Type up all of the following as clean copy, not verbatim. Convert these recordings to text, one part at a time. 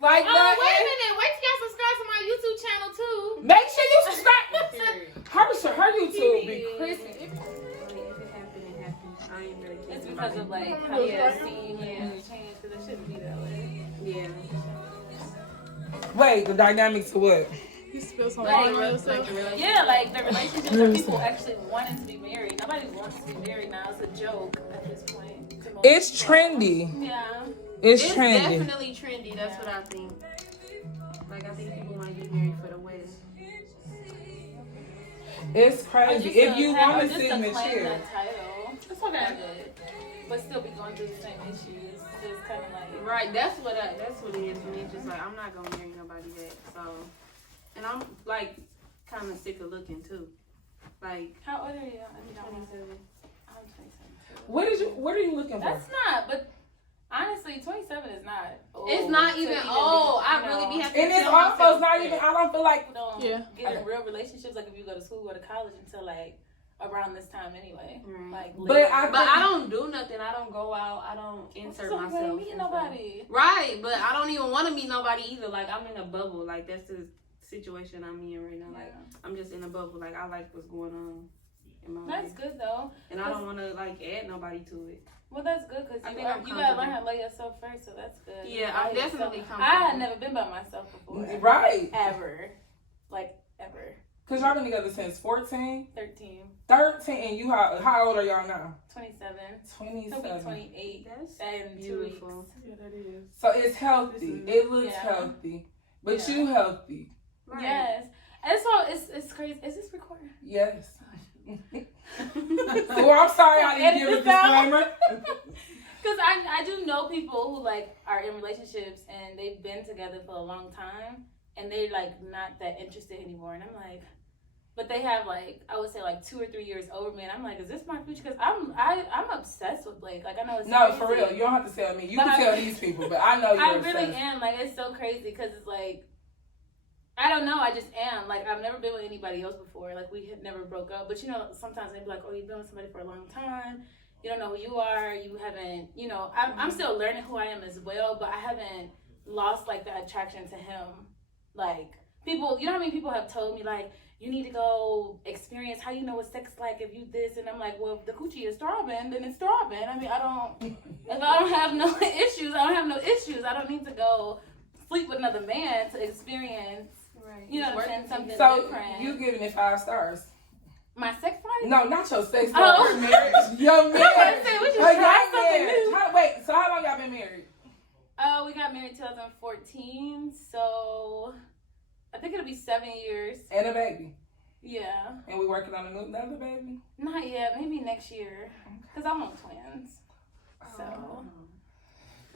Like that. Wait a minute. Wait till y'all subscribe to my YouTube channel too. Make sure you subscribe. Her YouTube be crazy. If it happened, it happened. I ain't really kidding. It's because of like how you're seen and changed, because it shouldn't be that way. Yeah. Wait, the dynamics of what? You spill some Like, water on yourself. Yeah, like the relationships where people actually wanting to be married. Nobody wants to be married now. It's a joke at this point. to most It's people. trendy. Yeah. It's It's trendy. definitely trendy. That's what I think. Like, I think people want to get married for the wedding. It's Or crazy. just If to you have- want or to just sit in the claim chair. that title. That's okay. Have it, but still be going through the same issues. So it's kind of like. Right. That's what it is for me. Just like, I'm not gonna marry nobody that. So, and I'm like kind of sick of looking too. Like, How old are you? I'm 27. 27 too. What are you looking for? That's not, but honestly, 27 is not old. It's not even old. I really be having And to it's tell also myself not that. even. I don't feel like. People don't Yeah. get in real relationships like if you go to school, go to college until like around this time anyway. Right. Like, But later. But I don't do nothing. I don't go out. I don't insert So you ain't myself. meet and nobody. stuff. Right, but I don't even want to meet nobody either. Like, I'm in a bubble. Like, that's the situation I'm in right now. Like, I'm just in a bubble. Like, I like what's going on in my That's life. good though. And I don't want to, like, add nobody to it. Well, that's good because I you, think I'm you gotta learn comfortable. how to love yourself first. So that's good. Yeah, By I'm definitely yourself. comfortable. I had never been by myself before. Right. Ever. Like ever. Because y'all been together since 14, 13, 13, and you how old are y'all now? 27. He'll be 27. 28. That's in 2 beautiful. weeks. Yeah, that is. So it's healthy. It looks Yeah. healthy. But Yeah. you healthy. Right. Yes. And so it's crazy. Is this recording? Yes. Well, I'm sorry I didn't Edit give a this out. disclaimer. Because I do know people who like are in relationships and they've been together for a long time and they're like not that interested anymore. And I'm like, but they have like, I would say like 2 or 3 years over me. And I'm like, is this my future? Because I'm obsessed with Blake. Like I know it's No, crazy. for real. You don't have to tell me. You But can I- tell these people, but I know you're I really obsessed. am. Like it's so crazy because it's like, I don't know. I just am. Like I've never been with anybody else before. Like we had never broke up. But you know, sometimes they be like, oh, you've been with somebody for a long time. You don't know who you are. You haven't, you know, I'm still learning who I am as well, but I haven't lost like the attraction to him. Like people, you know how many people have told me like, you need to go experience how you know what sex is like if you this. And I'm like, well, if the coochie is throbbing, then it's throbbing. I mean, if I don't have no issues, I don't have no issues. I don't need to go sleep with another man to experience, Right. you know what I'm saying, something So different. you giving it 5 stars? My sex life? No, not your sex Oh. life. Your marriage. Your marriage. I was gonna say, we should Her try young something marriage. new. Wait, so how long y'all been married? We got married 2014, so I think it'll be 7 years. And a baby. Yeah. And we working on another baby? Not yet, maybe next year. Because I want twins. So.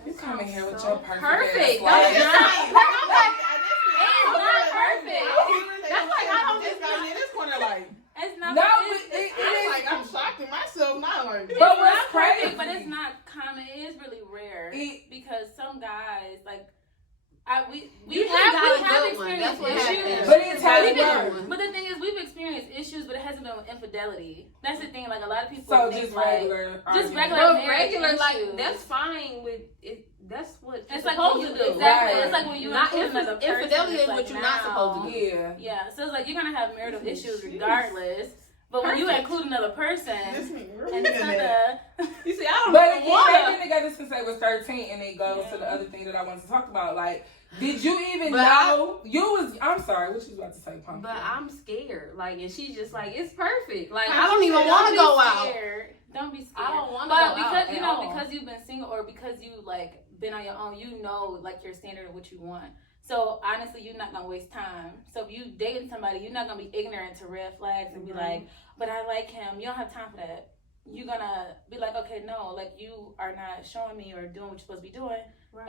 You come in here with so your perfect. perfect. ass life. That's not- It's not perfect. That's like I don't just got in this corner like. It's not No, it's, but it I'm is. like I'm shocked in myself now. Like it's But not what's perfect, crazy? but it's not common. It is really rare. It- Because some guys, like, we You have got a good one. experienced That's what issues. happened. But it's how We've it been- works. But the thing is, we've experienced issues, but it hasn't been with infidelity. That's the thing. Like a lot of people So think just like, regular. just argument. regular- But marriage regular, like, issues. that's fine with it. That's what you're It's like supposed when you to do. exactly. Right. It's like when you Not include another person, infidelity it's is like what you're not supposed to do. Yeah. Yeah, so it's like you're gonna have marital issues Jeez. regardless. But when you Perfect. include another person, this me. and it's not a, You see, I don't But even again, want they've been together since they was 13, and it goes to the other thing that I wanted to talk about. Like, did you even But know you was? I'm sorry, what you was about to say, Pumpkin? But I'm scared. Like, and she's just like, it's perfect. Like, But I don't you even should- want to don't go be out. scared. Don't be scared. I don't want to But go because out you at know, all. because you've been single, or because you like been on your own, you know, like your standard of what you want. So honestly, you're not gonna waste time. So if you dating somebody, you're not gonna be ignorant to red flags and be like, "But I like him." You don't have time for that. You're gonna be like, "Okay, no, like you are not showing me or doing what you're supposed to be doing,"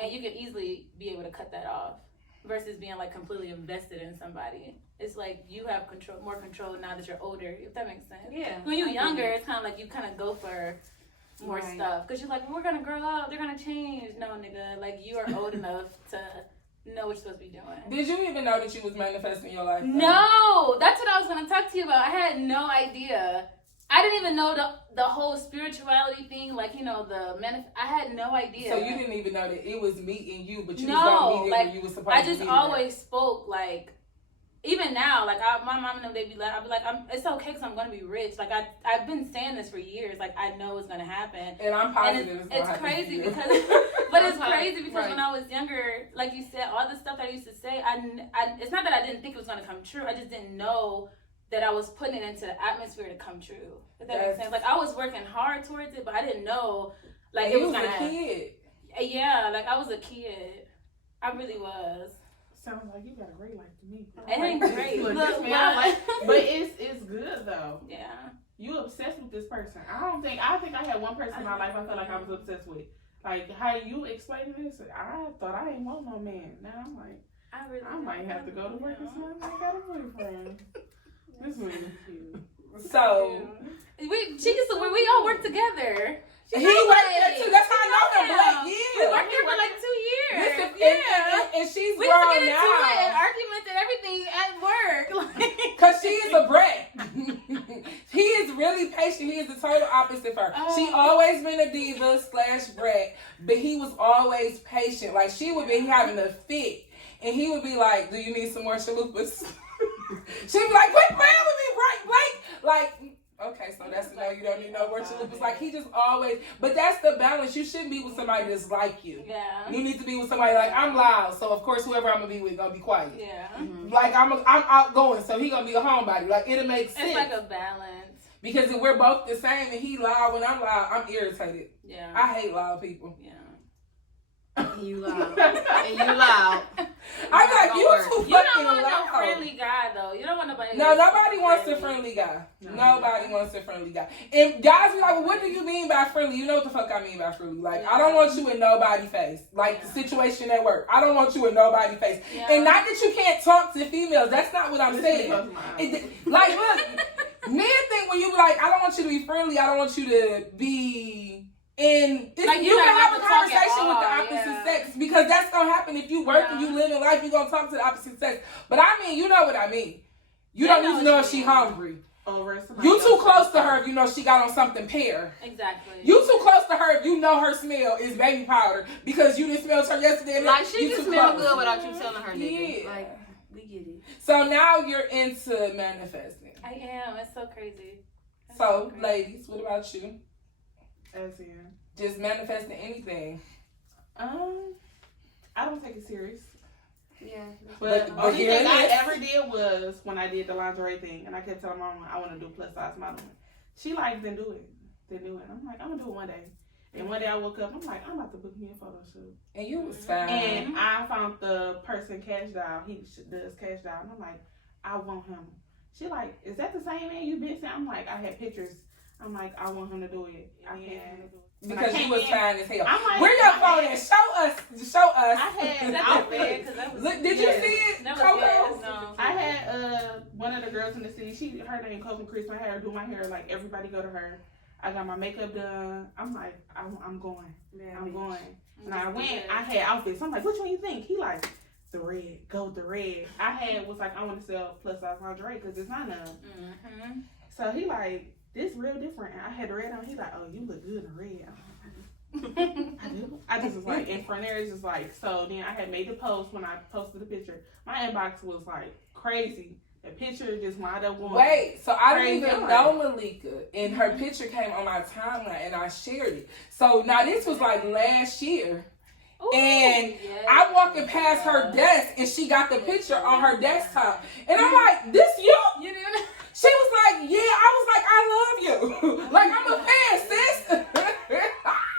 and you can easily be able to cut that off. Versus being like completely invested in somebody. It's like you have control, more control now that you're older, if that makes sense. Yeah. When you're I younger, get it. it's kind of like you kind of go for more Right. stuff. Because you're like, well, we're going to grow up, they're going to change. No, nigga, like you are old enough to know what you're supposed to be doing. Did you even know that you was manifesting your life? though? No, that's what I was going to talk to you about. I had no idea. I didn't even know the whole spirituality thing, like, you know, I had no idea. So you didn't even know that it was me and you, but you was No, gonna be there like, when you was supposed I to just be always spoke, like, even now, like, my mom and them, they'd be like, I'd be like, it's okay because I'm going to be rich. Like, I've been saying this for years. Like, I know it's going to happen. And I'm positive it's crazy because, but it's crazy because when I was younger, like you said, all the stuff that I used to say, it's not that I didn't think it was going to come true. I just didn't know that I was putting it into the atmosphere to come true. If that makes sense. Like, I was working hard towards it, but I didn't know, like, it was going to happen. You was a kid. Yeah, like, I was a kid. I really was. Sounds like you got a great life to me. It ain't great. Look, Look, but it's good though. Yeah. You obsessed with this person. I think I had one person in my life I felt like I was obsessed with. Like how you explaining this, I thought I ain't want no man. Now I'm like, I might have to go to work or something. I got a boyfriend. This man is cute. So we all work together. He worked there too. That's how I know him. Like, We yeah. worked here for like 2 years. Listen, and she's we used to grown get into it and now. arguments and everything at work. Cause she is a brat. He is really patient. He is the total opposite of her. She always been a diva / brat, but he was always patient. Like she would be having a fit, and he would be like, "Do you need some more chalupas?" She'd be like, "Quit playing with me, right, Blake?" Like. Okay, so that's no, you don't need no more chalupas. Like he just always, but that's the balance. You shouldn't be with somebody that's like you. Yeah. You need to be with somebody like I'm loud, so of course whoever I'm gonna be with gonna be quiet. Yeah. Mm-hmm. Like I'm outgoing, so he gonna be a homebody. Like it'll make sense. It's like a balance. Because if we're both the same and he loud when I'm loud, I'm irritated. Yeah. I hate loud people. Yeah. You loud. And you loud. I'm like, you too You don't fucking want loud. no friendly guy though. You don't want nobody. No, nobody wants a friendly guy. Nobody wants a friendly guy. And guys be like, well, what do you mean by friendly? You know what the fuck I mean by friendly. Like, I don't want you in nobody's face. Like, the situation at work. I don't want you in nobody's face. Yeah. And not that you can't talk to females. That's not what I'm saying. Like, look, men think when you be like, I don't want you to be friendly. I don't want you to be... And like you can have a conversation with the opposite sex because that's gonna happen if you work and you live in life. You're gonna talk to the opposite sex. But I mean, you know what I mean. You don't need to know if she hungry. You too close to her if you know she got on something pear. Exactly. You too close to her if you know her smell is baby powder because you didn't smell her yesterday. Like she can smell good without you telling her, nigga. Yeah. Like we get it. So now you're into manifesting. I am. It's so crazy. So ladies, what about you? As in, just manifesting anything. I don't take it serious. Yeah. But But only here thing it I is. ever did was when I did the lingerie thing, and I kept telling my mom I want to do plus size modeling. She like, then do it. I'm like, I'm gonna do it one day. And one day I woke up, I'm like, I'm about to book me a photo shoot. And you was fine. And I found the person Cash Doll. He does Cash Doll, and I'm like, I want him. She like, is that the same man you been saying? I'm like, I had pictures. I'm like, I want him to do it. I can't do it. Because you was fine as hell. I'm like, where your phone at? Show us. I had outfits. Look, did you see it? That CoCo? was no. I had one of the girls in the city. Her name CoCo Chris. I had her do my hair. Like everybody go to her. I got my makeup done. I'm like, I'm going. I'm going. And I went. I had outfits. I'm like, which one you think? He like the red. Go with the red. I had was like, I want to sell plus size lingerie because it's not none. Mm-hmm. So he like, this real different. And I had the red on. He like, oh, you look good in red. I do. I just was like, in front there, it's just like, so then I had made the post when I posted the picture. My inbox was like crazy. The picture just wound up going. Wait, so I didn't crazy. even know Maleika, and her picture came on my timeline, and I shared it. So now this was like last year. Ooh, And yes. I walking past her desk, and she got the picture on her desktop. And I'm like, this you? You didn't. She was like, yeah. I was like, I love you. Like, I'm a fan, sis.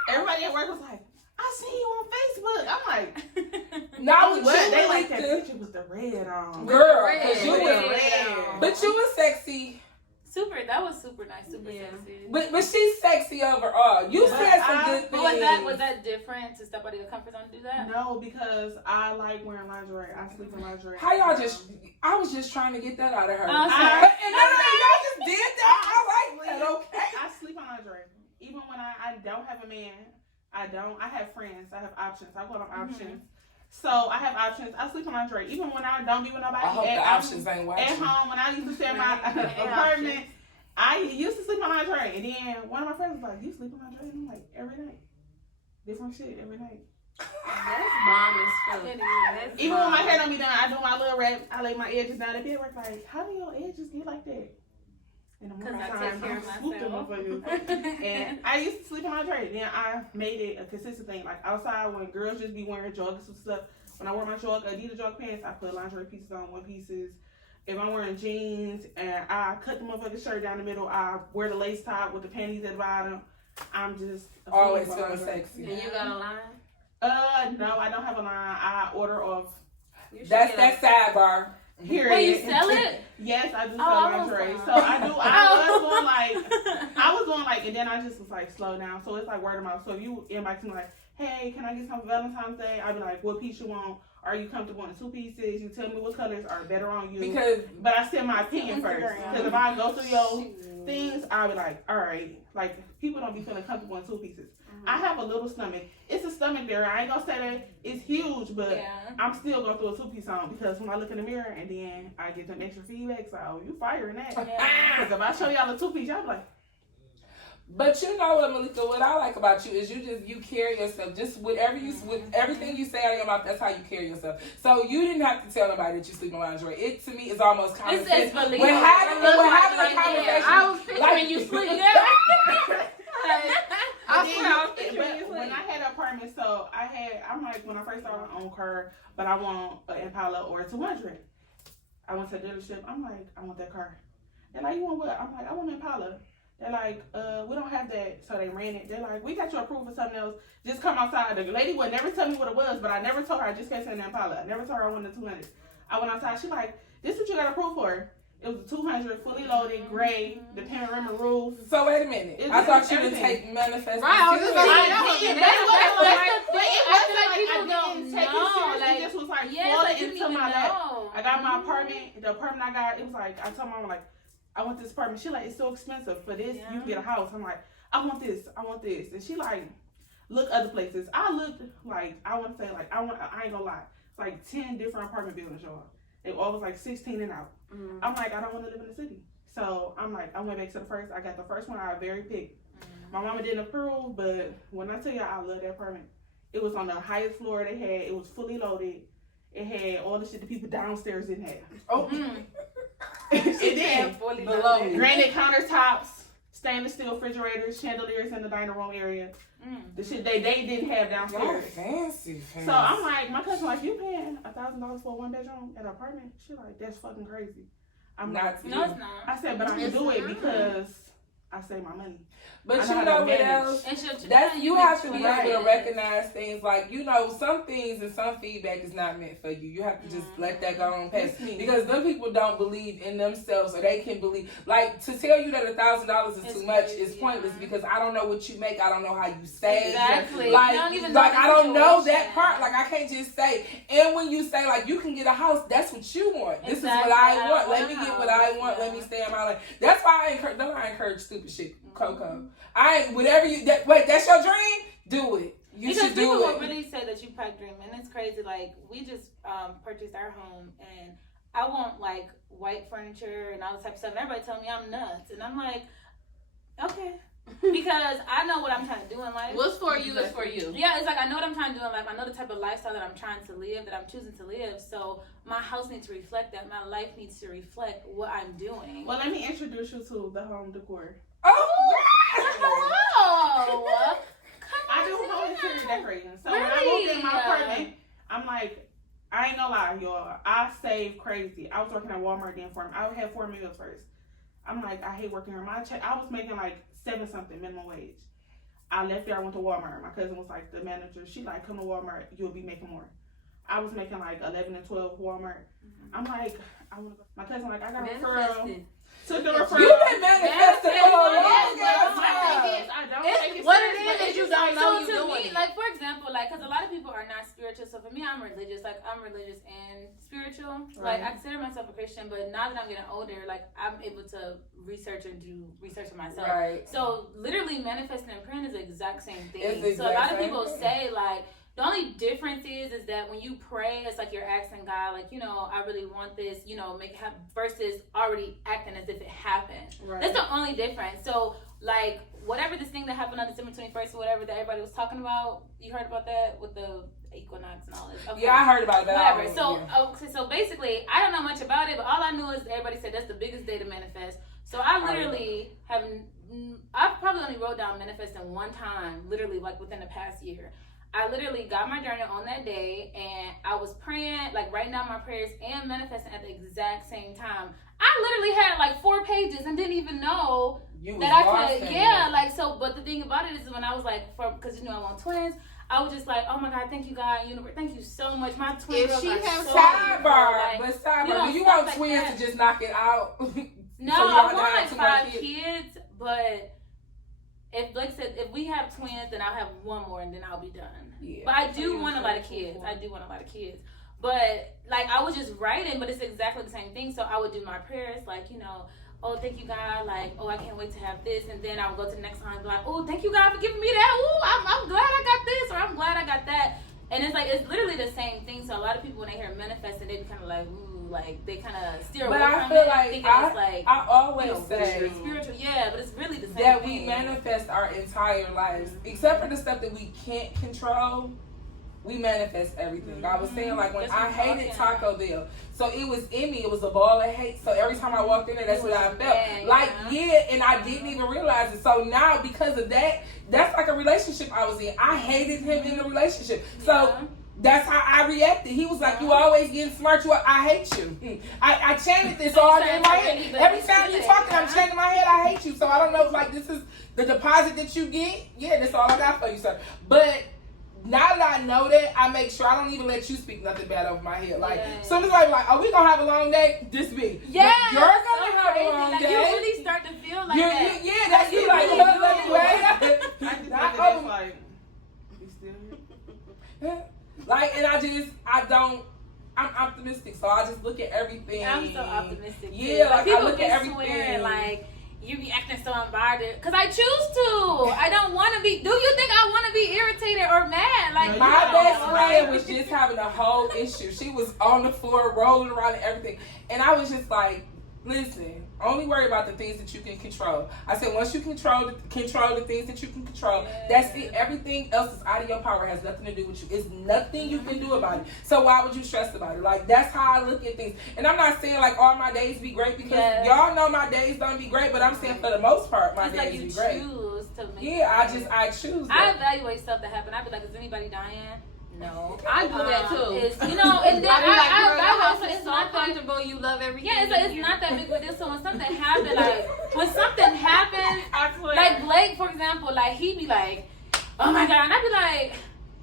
Everybody at work was like, I see you on Facebook. I'm like, Now with what? you, They like that Maleika, picture with the red on. girl, Red. because you With was the red. but you was sexy. That was super nice, super sexy. But she's sexy overall. You But said some I- good But things. was that different to step out of your comfort zone to do that? No, because I like wearing lingerie. I sleep in lingerie. How y'all just? I was just trying to get that out of her. I'm And sorry. y'all just did that. I like that. Okay. I sleep in lingerie. Even when I don't have a man, I have friends. I have options. I go on options. So I have options. I sleep in lingerie. Even when I don't be with nobody. I hope the options ain't At watching. home, when I used to stay in my apartment, I used to sleep on lingerie, and then one of my friends was like, "You sleep on lingerie?" And I'm like, "Every night, different shit every night." That's bomb as fuck. Even when my hair don't be done, I do my little wrap. I lay my edges down. They be like, "How do your edges get like that?" And the more I time, take care I of swoop them myself. motherfuckers. And I used to sleep in lingerie. Then I made it a consistent thing. Like outside, when girls just be wearing joggers and stuff. When I wear my Adidas jog pants, I put lingerie pieces on, one pieces. If I'm wearing jeans and I cut the motherfucking shirt down the middle, I wear the lace top with the panties at the bottom. I'm just Always feeling sexy. And you got a line? No, I don't have a line. I order off. That's that sidebar. Period. Wait, you sell it? Yes, I do sell lingerie. Awesome. So I do. I was doing like, and then I just was like slow down. So it's like word of mouth. So if you inbox me like, hey, can I get some for Valentine's Day? I'd be like, what piece you want? Are you comfortable in 2 pieces? You tell me what colors are better on you. But I send my opinion first. Because if I go through your things, I'll be like, all right. Like, people don't be feeling comfortable in 2 pieces. Mm-hmm. I have a little stomach. It's a stomach there. I ain't gonna say that it's huge, but I'm still gonna throw a 2-piece on because when I look in the mirror and then I get some extra feedback, so you firing that. Because if I show y'all a 2-piece, y'all be like, but you know what, Maleika, what I like about you is you carry yourself just with everything you say out of your mouth. That's how you carry yourself. So you didn't have to tell nobody that you sleep in lingerie. It to me is almost common sense. We're having a conversation. I was picturing you sleep. When I had an apartment, so I'm like, when I first started my own car, but I want an Impala or a 200. I went to the dealership. I'm like, I want that car. They're like, you want what? I'm like, I want an Impala. They're like, we don't have that. So they ran it. They're like, we got you approved for something else. Just come outside. The lady would never tell me what it was, but I never told her. I just kept saying the Impala. I never told her I wanted a 200. I went outside. She like, this is what you got approved for. It was a 200, fully loaded, gray, the panorama roof. So wait a minute. I thought you didn't take manifest. Right, I was just like, it just was like falling into my lap. I got my apartment. The apartment I got, it was like, I told mom, like, I want this apartment. She like, it's so expensive. For this, you can get a house. I'm like, I want this. And she like, look other places. I looked like, I want to say like, I ain't gonna lie. It's like 10 different apartment buildings, y'all. They all was like 16 and out. Mm-hmm. I'm like, I don't want to live in the city. So I'm like, I went back to the first. I got the first one I very picked. Mm-hmm. My mama didn't approve, but when I tell you I love that apartment, it was on the highest floor they had. It was fully loaded. It had all the shit the people downstairs didn't have. Oh, it did. Below granite countertops, stainless steel refrigerators, chandeliers in the dining room area. The shit they didn't have downstairs. Fancy. So I'm like, my cousin like, you paying $1,000 for a 1-bedroom at an apartment? She like, that's fucking crazy. I'm like, no, it's not. I said, but I can do it because I save my money. But you know what else? You have to be able to recognize things like, you know, some things and some feedback is not meant for you. You have to just let that go on past. Because them people don't believe in themselves, or they can believe. Like, to tell you that $1,000 is too much is pointless because I don't know what you make. I don't know how you save. Exactly. Like, you don't even know I don't know that part. Like, I can't just say. And when you say, like, you can get a house, that's what you want. This is what I want. Let me get what I want. Let me stay in my life. That's why I encourage stupid shit, CoCo. Whatever you, that's your dream? Do it. You because should do people it. will really say that you pipe dream, and it's crazy. Like, we just purchased our home, and I want like white furniture and all this type of stuff. And everybody tell me I'm nuts, and I'm like, okay, because I know what I'm trying to do in life. What's for you is for you. Yeah, it's like I know what I'm trying to do in life. I know the type of lifestyle that I'm trying to live, that I'm choosing to live. So my house needs to reflect that. My life needs to reflect what I'm doing. Well, let me introduce you to the home decor. Oh, I do home interior decorating. So when I moved in my apartment, I'm like, I ain't gonna lie, y'all. I saved crazy. I was working at Walmart then for I had 4 meals first. I'm like, I hate working here. My check, I was making like 7-something minimum wage. I left there. I went to Walmart. My cousin was like the manager. She like, come to Walmart. You'll be making more. I was making like 11 and 12 Walmart. I'm like, I want to go. My cousin like, I got a referral. Took the referral. You've been manifesting for a long time. I don't take it what it is you don't know you to doing me, it. like, for example, like, because a lot of people are not spiritual. So for me, I'm religious. Like, I'm religious and spiritual. Right. Like, I consider myself a Christian, but now that I'm getting older, like, I'm able to research and do research for myself. Right. So literally manifesting and praying is the exact same thing. It's the So a lot of exact people same say, like, The only difference is that when you pray, it's like you're asking God, like, you know, I really want this, you know, make it happen, versus already acting as if it happened. Right. That's the only difference. So, like, whatever this thing that happened on December 21st or whatever that everybody was talking about, you heard about that with the equinox and all this? Okay. Yeah, I heard about that. Whatever. So basically, I don't know much about it, but all I knew is everybody said that's the biggest day to manifest. So I literally I've probably only wrote down manifesting one time, literally, like, within the past year. I literally got my journal on that day, and I was praying, like, writing down my prayers and manifesting at the exact same time. I literally had, like, 4 pages and didn't even know that I could, yeah, like, so, but the thing about it is when I was, like, because, you know, I want twins, I was just like, oh my God, thank you, God, universe, thank you so much. My twin girls are so sidebar, do you want twins to just knock it out? No, I want like 5 kids, but if, like I said, if we have twins, then I'll have one more and then I'll be done. Yeah. But I do want a lot of kids. But, like, I was just writing, but it's exactly the same thing. So I would do my prayers, like, you know, oh, thank you, God. Like, oh, I can't wait to have this. And then I would go to the next time and be like, oh, thank you, God, for giving me that. Oh, I'm glad I got this, or I'm glad I got that. And it's like, it's literally the same thing. So a lot of people, when they hear manifesting, they be kind of like, ooh, like, they kind of steer away from it. But I feel like, I always say, spiritual, yeah, but it's really the same that thing. we manifest our entire lives, except for the stuff that we can't control. We manifest everything. I was saying, like, when I hated Taco Bell, so it was in me. It was a ball of hate. So every time I walked in there, that's what I felt. Like, and I didn't even realize it. So now, because of that, that's like a relationship I was in. I hated him in the relationship. So that's how I reacted. He was like, you always getting smart. I hate you. I chanted this all day in my head. Every time you're talking, I'm chanting in my head, I hate you. So I don't know if, like, this is the deposit that you get. Yeah, that's all I got for you, sir. But now that I know that, I make sure I don't even let you speak nothing bad over my head. Like, soon as I'm like, oh, we gonna have a long day, this be. Yeah, you're gonna have a long day. You really start to feel like that. Yeah, that's you like, I just like, you still here? Like, and I'm optimistic, so I just look at everything. I'm so optimistic. Yeah, like, people I look at everything. Swear, like, you be acting so unbothered because I choose to. I don't want to be. Do you think I want to be irritated or mad? Like, my best friend was just having a whole issue. She was on the floor rolling around and everything, and I was just like, listen, only worry about the things that you can control. I said, once you control the things that you can control, that's it. Everything else is out of your power. It has nothing to do with you. It's nothing you can do about it. So why would you stress about it? Like, that's how I look at things. And I'm not saying, like, all my days be great, because y'all know my days don't be great, but I'm saying for the most part, my days be great. Choose to make I choose that. I evaluate stuff that happened. I be like, is anybody dying? No. I do that too. It's, you know, and then it's not comfortable. You love everything. Yeah, it's not that big of a deal. So when something happens, like Blake, for example, like, he'd be like, oh my God, and I'd be like,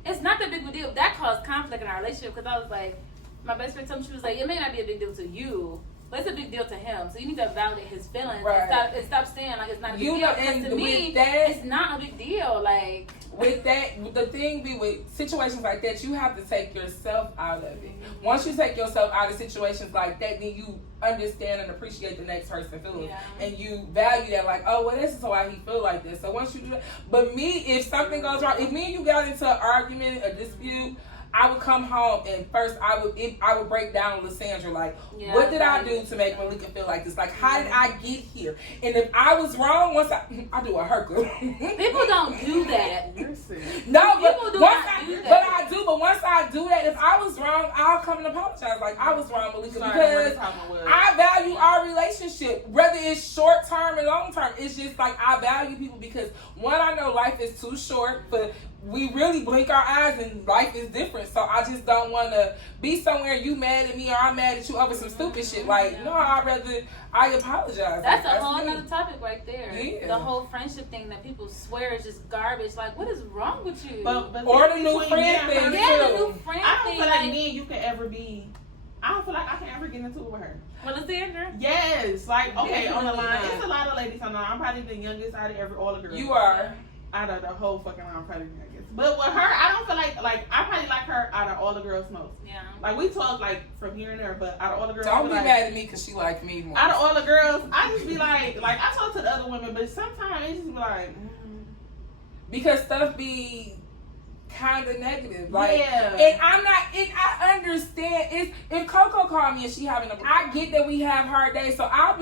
it's not that big of a deal. That caused conflict in our relationship, because I was like, my best friend told me, she was like, it may not be a big deal to you, but it's a big deal to him. So you need to validate his feelings and stop saying, like, it's not a big deal. Because to me, it's not a big deal. Like, with that, the thing be with situations like that, you have to take yourself out of it. Once you take yourself out of situations like that, then you understand and appreciate the next person's feelings, and you value that, like, oh, well, this is why he feel like this. So once you do that, but me, if something goes wrong, if me and you got into an argument, a dispute, I would come home and first I would break down Lysandra, like, what did I do to make Maleika feel like this? Like, how did I get here? And if I was wrong, once I do a Hercule. People don't do that. No, but people do not do that. But I do. But once I do that, if I was wrong, I'll come and apologize. Like, I was wrong, Maleika, because I value our relationship, whether it's short term and long term. It's just like, I value people because, one, I know life is too short, but we really blink our eyes and life is different. So I just don't want to be somewhere you mad at me or I'm mad at you over some stupid shit. Like, no, I apologize. That's a whole other topic right there. Yeah. The whole friendship thing that people swear is just garbage. Like, what is wrong with you? But or the new friend thing. Yeah, the new friend thing. I don't feel like me and you can ever be. I don't feel like I can ever get into it with her. Well, Lysandra? Yes. Like, okay, on the line. There's a lot of ladies on the line. I'm probably the youngest out of all the girls. You are. Out of the whole fucking line, I'm probably the youngest. But with her, I don't feel like I probably like her out of all the girls most. Yeah. Like, we talk, like, from here and there, but out of all the girls, don't be mad at me because she like me more. Out of all the girls, I just be like I talk to the other women, but sometimes it just be like, because stuff be kind of negative. Like, Yeah. and I'm not, and I understand. If CoCo called me and she having I get that we have hard days, so I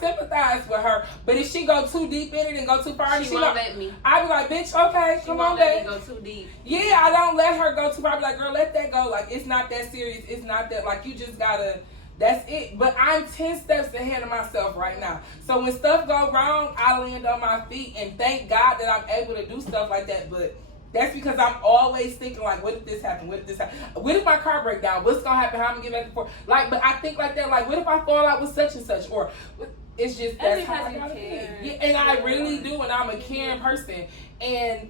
sympathize with her. But if she go too deep in it and go too far, she won't let me. I be like, bitch, okay, come on, let babe. me go too deep. Yeah, I don't let her go too far. I be like, girl, let that go. Like, it's not that serious. It's not that, like, you just gotta, that's it. But I'm 10 steps ahead of myself right now. So when stuff go wrong, I land on my feet. And thank God that I'm able to do stuff like that. But that's because I'm always thinking, like, what if this happen? What if this happen? What if my car break down? What's going to happen? How I'm going to get back and forth? Like, but I think like that. Like, what if I fall out with such and such? Or it's just, that's how I gotta be. Yeah, and I really do. And I'm a caring person.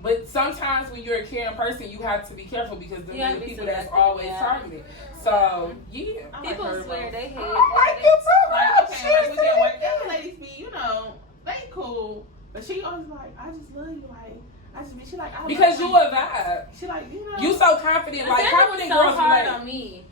But sometimes when you're a caring person, you have to be careful because the people that's always targeted. So, yeah. People swear they hate. I like you too. Like, okay, like, we can work. Them ladies be, you know, they cool. But she always like, I just love you. Like, she like, I because love you a vibe. She like, you know. You so confident. Like, confident was so girls hard like, on me.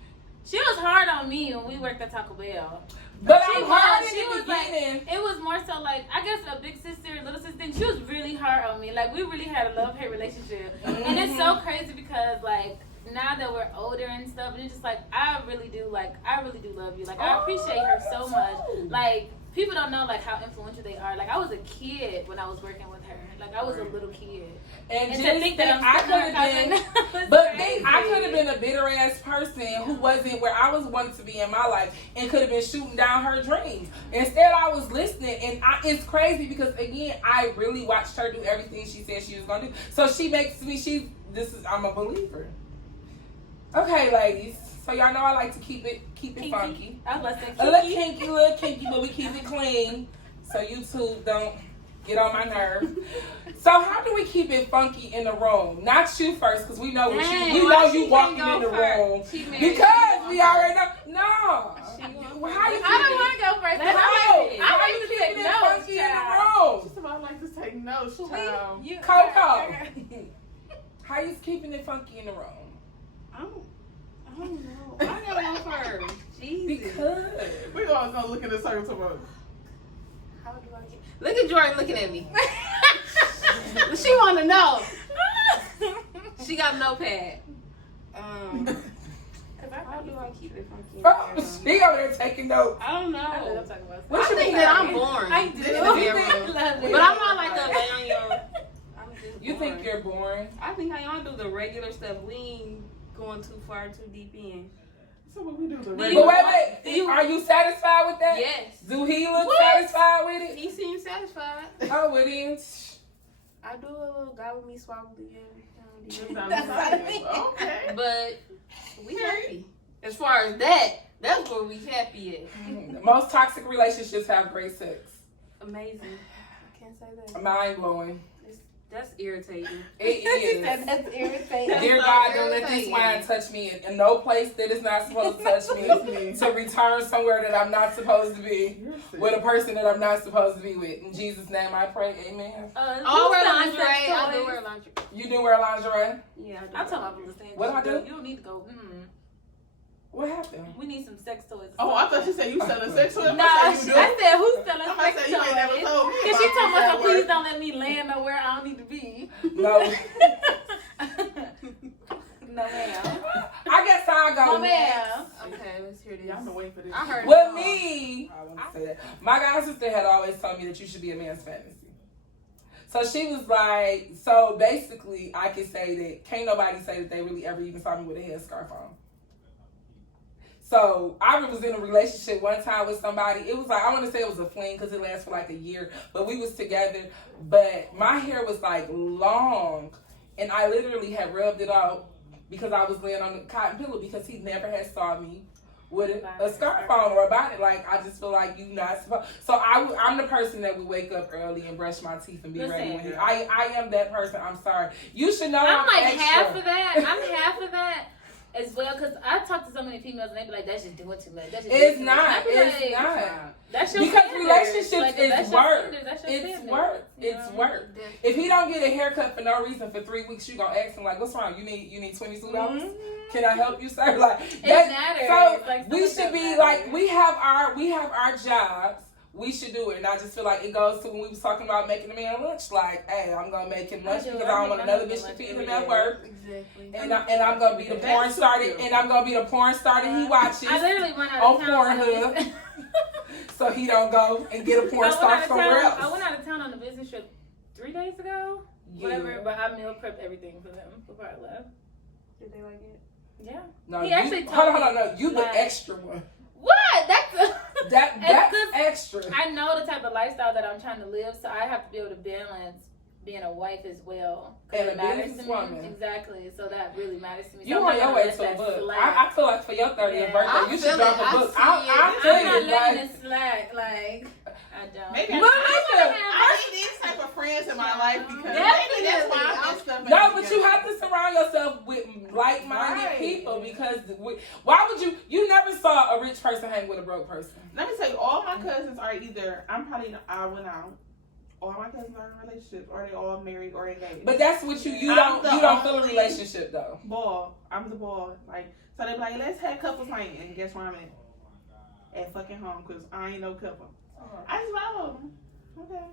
She was hard on me when we worked at Taco Bell. But She I'm hard was. in She the was like, beginning. it was more so like, I guess a big sister, little sister, and she was really hard on me. Like, we really had a love-hate relationship. And it's so crazy because, like, now that we're older and stuff, and it's just like, I really do love you. Like, I appreciate her so much. Like, people don't know, like, how influential they are. Like, I was a kid when I was working with her. Like, I was a little kid. And to just think that I could have been, but I could have been a bitter ass person who wasn't where I was wanted to be in my life and could have been shooting down her dreams. Instead, I was listening, and it's crazy because again, I really watched her do everything she said she was gonna do. So she makes me. I'm a believer. Okay, ladies. So y'all know I like to keep it funky. I was like, A little kinky, but we keep it clean. So you two don't get on my nerve. So how do we keep it funky in the room? Not you first, because we know what you. We know you walking in the room because we already know. No. How you? I don't want to go first. How you keeping it funky in the room? She said, I like to take notes, child. CoCo. How you keeping it funky in the room? I don't know. I gotta go first. Jesus. Because We're going to go look in the circle tomorrow. How do I get? Look at Jordan looking at me. She want to know. She got a notepad. How do I keep it funky? She over there taking notes. I don't know. What I you think mean? that I'm boring. I do. But I'm not like a young. I'm just You boring. think you're boring? I think how y'all do the regular stuff. We ain't going too far, too deep in. So what we do the But regular. wait. Are you satisfied with that? Yes. Do he look satisfied with it? He seems satisfied. Oh, it is. I do a little guy with me swallow again. Okay. But we happy. As far as that, that's where we happy at. Most toxic relationships have great sex. Amazing. I can't say that. Mind blowing. That's irritating. It is. That's irritating. Dear God, don't let this wine touch me in no place that is not supposed to touch me. To return somewhere that I'm not supposed to be with a person that I'm not supposed to be with. In Jesus' name I pray, amen. I'll wear lingerie. I do wear lingerie. You do wear lingerie? Yeah, I do. I told my brother saying, what I do? You don't need to go. What happened? We need some sex toys. Oh, I thought she said you selling sex toys. No, I said who's selling I'm sex say you ain't never toys? told me. Because she told me, about please don't let me land nowhere I don't need to be. No. No, ma'am. I guess I'll go. No, ma'am. Okay, let's hear this. Y'all been waiting for this. I heard With it. me, I want to say that. My god sister had always told me that you should be a man's fantasy. So she was like, so basically, I can say that can't nobody say that they really ever even saw me with a headscarf on. So I was in a relationship one time with somebody. It was like, I want to say it was a fling because it lasted for like a year. But we was together. But my hair was like long. And I literally had rubbed it out because I was laying on the cotton pillow because he never had saw me with a scarf on or about it. Like, I just feel like you not supposed. So I'm the person that would wake up early and brush my teeth and be ready with him. I am that person. I'm sorry. You should know I'm like extra. half of that. I'm half of that as well because I talk to so many females and they be like, that's just doing too much. That's just It's doing too much. not. And I be It's like, not. That's your Because standards. relationships Like, is that's your work. standards. That's your It's standards, work. you It's know? work. If he don't get a haircut for no reason for 3 weeks, you gonna ask him like, "What's wrong? You need $22? Can I help you, sir?" Like It matters. So like, we should be like, we have our jobs. we should do it. And I just feel like it goes to when we was talking about making a man lunch. Like, hey, I'm gonna make him lunch because I don't want another bitch to feed him at work. Exactly. And I'm gonna be the porn star he watches. I literally went out of town. On Pornhub. So he don't go and get a porn star somewhere else. I went out of town on a business trip 3 days ago. Whatever, but I meal prepped everything for them before I left. Did they like it? Yeah. No, he actually told me. Hold on, no. You the extra one. What? That's that's extra. I know the type of lifestyle that I'm trying to live, so I have to be able to balance being a wife as well. And it a matters business to me. Woman. Exactly. So that really matters to me. You so on your way to a book. I feel like for your 30th birthday, you should drop a book. I'm not letting it slack. Like, I don't. Maybe I need these type of friends in my life because Definitely. maybe that's why I'm stuff. No, but you have to surround yourself with like-minded people because why would you never saw a rich person hang with a broke person? Let me tell you, all my cousins are either I went out. All my cousins are in relationships, or they all married or engaged. But that's what you don't feel a relationship though. I'm the ball. Like, so they be like, let's have couples night, and guess where I'm at? At fucking home, cause I ain't no couple. I just follow them. Okay.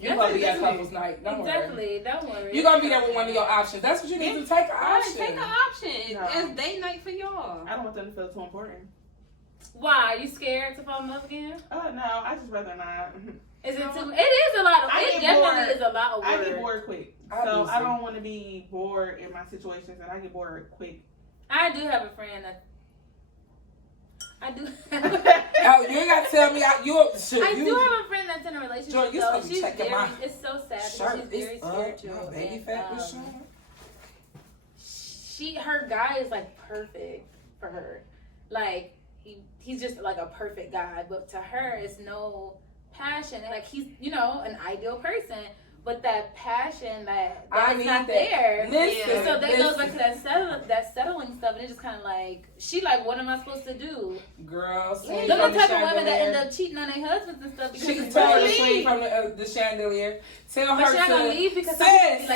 You're gonna be at couples night. Don't worry. Don't worry. You're gonna be there with one of your options. That's what you need to take an option. Take an option. No. It's date night for y'all. I don't want them to feel too important. Why? Are you scared to fall in love again? No, I just rather not. Is it too? It is a lot. It definitely is a lot of work. I get bored quick, so I don't want to be bored in my situations, and I get bored quick. I do have a friend that. I do. Oh, you ain't got to tell me. I do have a friend that's in a relationship. Joy, though. She's very. It's so sad. Shirt She's very spiritual. Baby fat her guy is like perfect for her. Like he's just like a perfect guy, but to her, it's no passion. Like he's an ideal person, but that passion that is not there. Listen, so that goes back to that settling stuff, and it's just kind of like she like, what am I supposed to do? Girl, those are the type of women that end up cheating on their husbands and stuff. She can tell her to swing from the chandelier. Tell her she's not gonna leave because sis.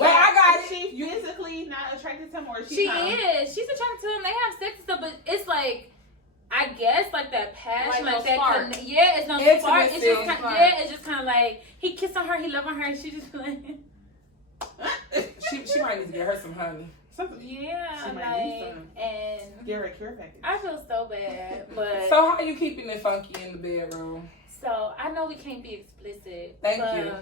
Well, I got it. She physically not attracted to him, or she is. She's attracted to him. They have sex and stuff, but it's like. I guess like that passion, like that spark. It's no spark. It's just kind of like he kissed on her, he loved on her, and she just like. she might need to get her some honey. Yeah, and get her a care package. I feel so bad, but so how are you keeping it funky in the bedroom? So I know we can't be explicit. Thank you.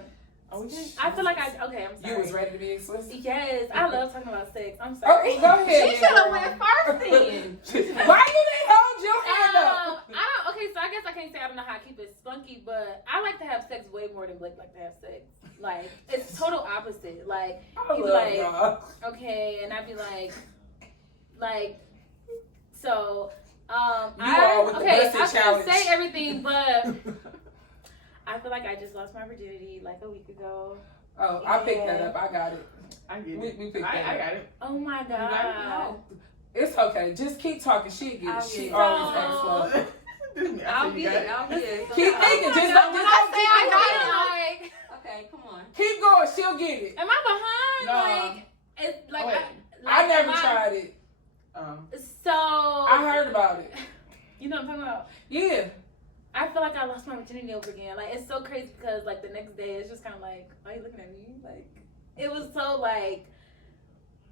I feel like I'm sorry. You was ready to be explicit? Yes, I love talking about sex. I'm sorry. Oh, go ahead. She should have went first then. Why you didn't hold your hand up? So I guess I can't say I don't know how to keep it spunky, but I like to have sex way more than Blake like to have sex. Like, it's total opposite. Like, he'd be like, okay, and I'd be like, so, I can't say everything, but I feel like I just lost my virginity like a week ago. Oh, I picked that up. I got it. I get it. We picked that up. I got it. Oh my God. It's okay. Just keep talking. She'll get it. She always acts slow. I'll get it. Keep thinking. Just don't say I got it. Okay, come on. Keep going. She'll get it. Am I behind? No. Like, it's like, I never tried it. So. I heard about it. You know what I'm talking about? Yeah. I feel like I lost my virginity over again. Like, it's so crazy because, like, the next day, it's just kind of like, why are you looking at me? Like, it was so, like,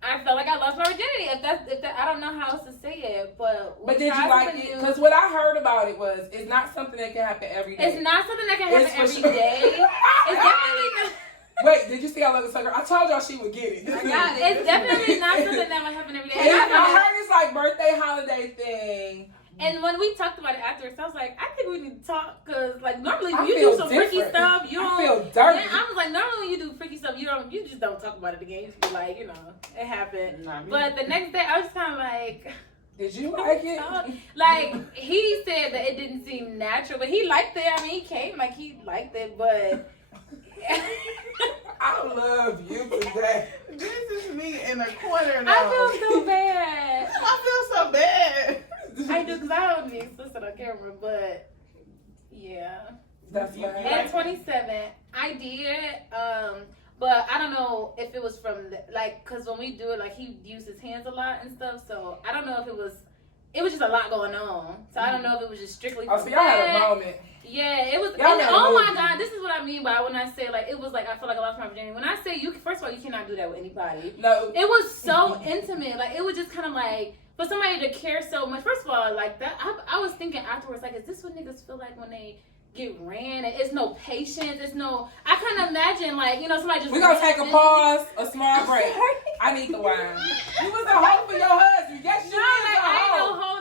I felt like I lost my virginity. If that, I don't know how else to say it, but did you like it? Because what I heard about it was, it's not something that can happen every day. It's not something that can happen every day. It's definitely not. Wait, did you see I love the sucker? I told y'all she would get it. I got it. It's definitely not something that would happen every day. I heard it's like birthday, holiday thing. And when we talked about it afterwards, I was like, I think we need to talk because, like, normally when you do some freaky stuff, you don't. I feel dirty. Yeah, I was like, normally when you do freaky stuff, you just don't talk about it again. You just be like, it happened. But the next day, I was kind of like. Did you like it? Like, he said that it didn't seem natural, but he liked it. I mean, he came like he liked it, but. I love you today. This is me in a corner now. I feel so bad. I feel so bad. I do because I don't be explicit on camera, but yeah. That's right. At 27, I did, but I don't know if it was from because when we do it, like he used his hands a lot and stuff, so I don't know if it was it was just a lot going on. So I don't know if it was just strictly Oh, for so y'all had a that. moment. Yeah, it was. Y'all And, had a oh my movie. God, this is what I mean by when I say like it was like I feel like I lost my virginity. When I say you, first of all, you cannot do that with anybody. No. It was so intimate. Like it was just kind of like for somebody to care so much. First of all, like that, I was thinking afterwards, like, is this what niggas feel like when they get ran? And it's no patience. It's no. I couldn't imagine like somebody just. We're gonna take a pause, a small break. I need the wine. You was a hoe for your husband. Yes, you No, was like a I ain't no hoe. hoe.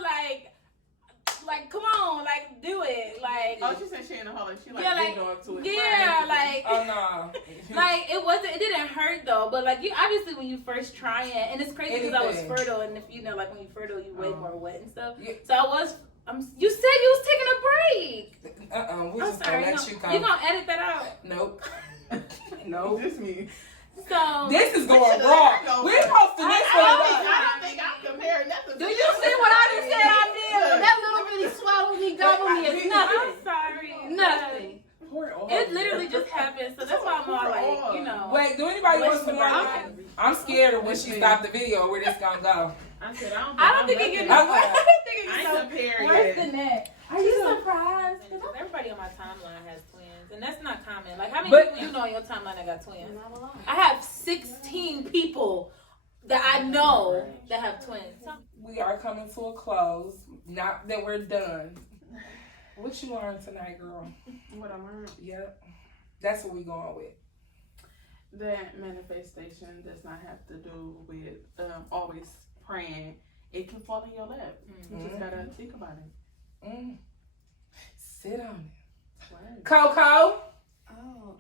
Like come on, like do it. Like Oh, she said she ain't a hoe. She like Yeah, big like, dog to it. yeah, like. Oh no. Like it didn't hurt though, but like you obviously when you first try it, and it's crazy because I was Anything. fertile, and if like when you fertile, you way more wet and stuff. Yeah. So you said you was taking a break. We I'm just sorry, gonna let you go. you gonna edit that out? Nope. What Nope. this mean? So This is going wrong. We're posting this for the I don't think I'm comparing nothing. do you see what I just said I did? That little bitty swallow me, gobble me is I'm nothing. I'm sorry. Nothing. Pour oil. It literally just happened, so that's why I'm all like, Wait, do anybody want some more? I'm- I'm scared of when she stopped the video where this gonna go. I said I I don't think it can. gets I- I ain't comparing worse it. than that. Are you surprised? Because everybody on my timeline has twins, and that's not common. Like, how many But- people you know on your timeline that got twins? I have 16 people that I know that have twins. We are coming to a close. Not that we're done. What you learned tonight, girl? What I learned? Yep. That's what we going with. That manifestation does not have to do with always praying. It can fall in your lap. You just gotta think about it. Sit on it. Right. CoCo. Oh,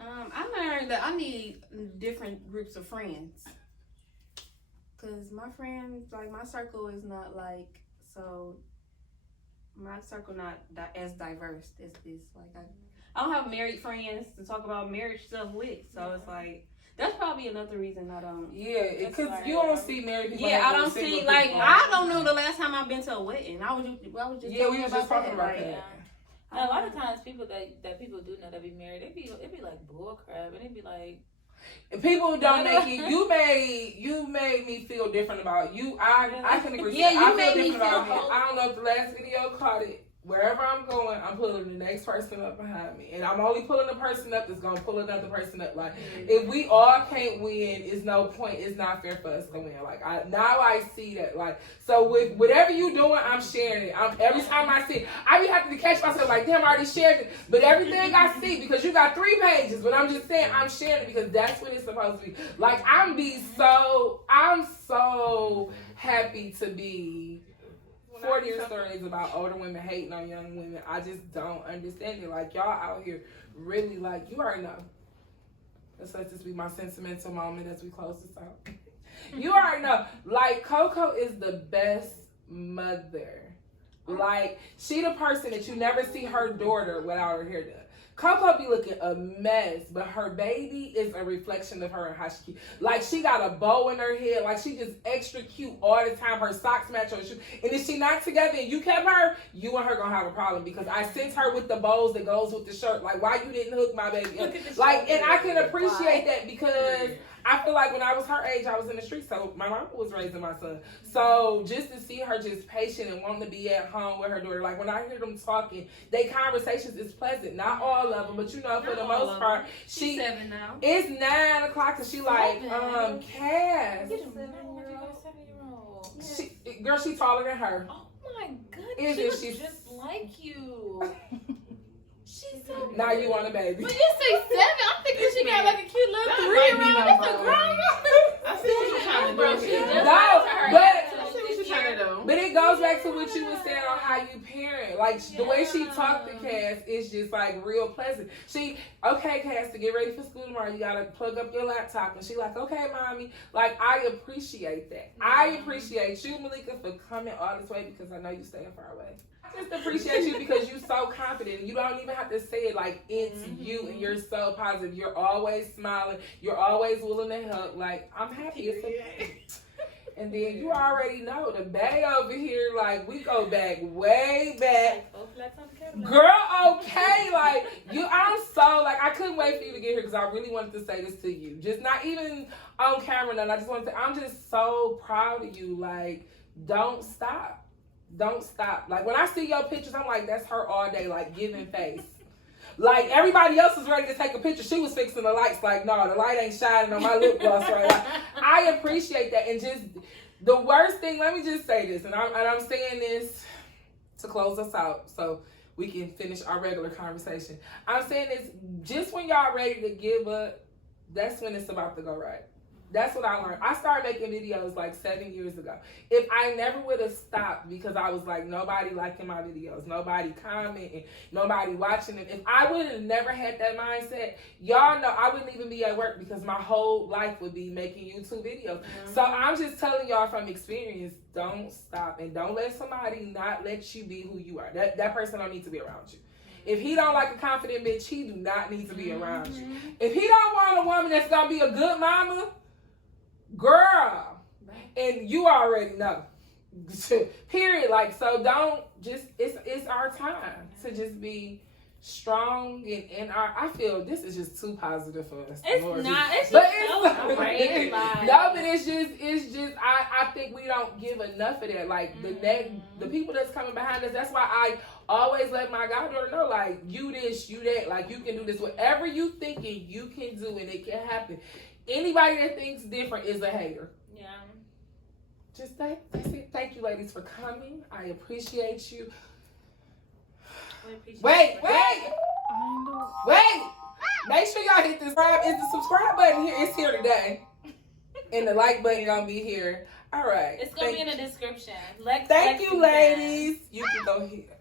I learned that I need different groups of friends. Cause my friends, like my circle is not like so. My circle not as diverse as this. Like I don't have married friends to talk about marriage stuff with. So it's like that's probably another reason I don't. Yeah, because That's you right. don't see married people. Yeah, I having don't single see like people. I don't know the last time I've been to a wedding. I was just Yeah, we was just talking about like, that. And a lot of times, people that people do know that be married, it be like bull crap, and it be like. People don't make it. You made me feel different about you. I can agree. Yeah, I you feel made me different about feel me. I don't know if the last video caught it. Wherever I'm going, I'm pulling the next person up behind me, and I'm only pulling the person up that's gonna pull another person up. Like if we all can't win, it's no point. It's not fair for us to win. Like now I see that. Like so with whatever you doing, I'm sharing it. Every time I see it, I be having to catch myself like, damn, I already shared it. But everything I see, because you got 3 pages, but I'm just saying I'm sharing it because that's what it's supposed to be. Like I'm so happy to be 40 stories about older women hating on young women. I just don't understand it. Like, y'all out here really, like, you already know. Let's let this be my sentimental moment as we close this out. You already know. Like, CoCo is the best mother. Like, she the person that you never see her daughter without her hair done. CoCo be looking a mess, but her baby is a reflection of her and how she cute. Like, she got a bow in her head. Like, she just extra cute all the time. Her socks match her shoes. And if she not together and you kept her, you and her gonna have a problem because I sent her with the bows that goes with the shirt. Like, why you didn't hook my baby up? Like, and I can appreciate that because I feel like when I was her age, I was in the streets, so my mama was raising my son. So just to see her just patient and wanting to be at home with her daughter, like when I hear them talking, they conversations is pleasant. Not all of them, but you know, for the most part, she's 7 now. It's 9 o'clock, and she like, Cass. Girl, she taller than her. Oh my goodness, Is she it? looks She's just like you. She's so. Now you want a baby. But you say 7, I'm thinking she got like a cute little That 3 might be around. my That's a mom. grown. I see what you're trying to Bro, do. she here. just No, got to her but- I see what you're trying to do. But it goes back to what you were saying on how you parent. Like, the way she talked to Cass is just, like, real pleasant. Okay, Cass, to get ready for school tomorrow, you got to plug up your laptop. And she like, okay, mommy. Like, I appreciate that. I appreciate you, Maleika, for coming all this way because I know you staying far away. I just appreciate you because you're so confident. You don't even have to say it like it's you, and you're so positive. You're always smiling. You're always willing to help. Like, I'm happy. It's okay. And then you already know the bae over here, like, we go back way back. Girl, okay, like, I'm so, like, I couldn't wait for you to get here because I really wanted to say this to you. Just not even on camera, and I just wanted to, I'm just so proud of you, like, don't stop. Don't stop. Like when I see your pictures, I'm like, that's her all day, like giving face. Like everybody else is ready to take a picture. She was fixing the lights. Like, no, the light ain't shining on my lip gloss right now. I appreciate that. And just the worst thing, let me just say this, and I'm saying this to close us out so we can finish our regular conversation. I'm saying this, just when y'all ready to give up, that's when it's about to go right. That's what I learned. I started making videos like 7 years ago. If I never would have stopped because I was like, nobody liking my videos, nobody commenting, nobody watching them. If I would have never had that mindset, y'all know I wouldn't even be at work because my whole life would be making YouTube videos. Mm-hmm. So I'm just telling y'all from experience, don't stop and don't let somebody not let you be who you are. That person don't need to be around you. If he don't like a confident bitch, he do not need to be around you. If he don't want a woman that's gonna be a good mama, girl, and you already know. Period. Like, so don't just, it's our time to just be strong and I feel this is just too positive for us. It's not, it's just so great. No, but it's just I think we don't give enough of that. Like the people that's coming behind us, that's why I always let my goddaughter know, like, you this, you that, like you can do this. Whatever you thinking you can do and it can happen. Anybody that thinks different is a hater. Yeah. Just that's it. Thank you, ladies, for coming. I appreciate you. Wait. Make sure y'all hit the subscribe. Is the subscribe button here? It's here today. And the like button gonna be here. All right. It's gonna be in the description. Thank you, ladies. You can go here.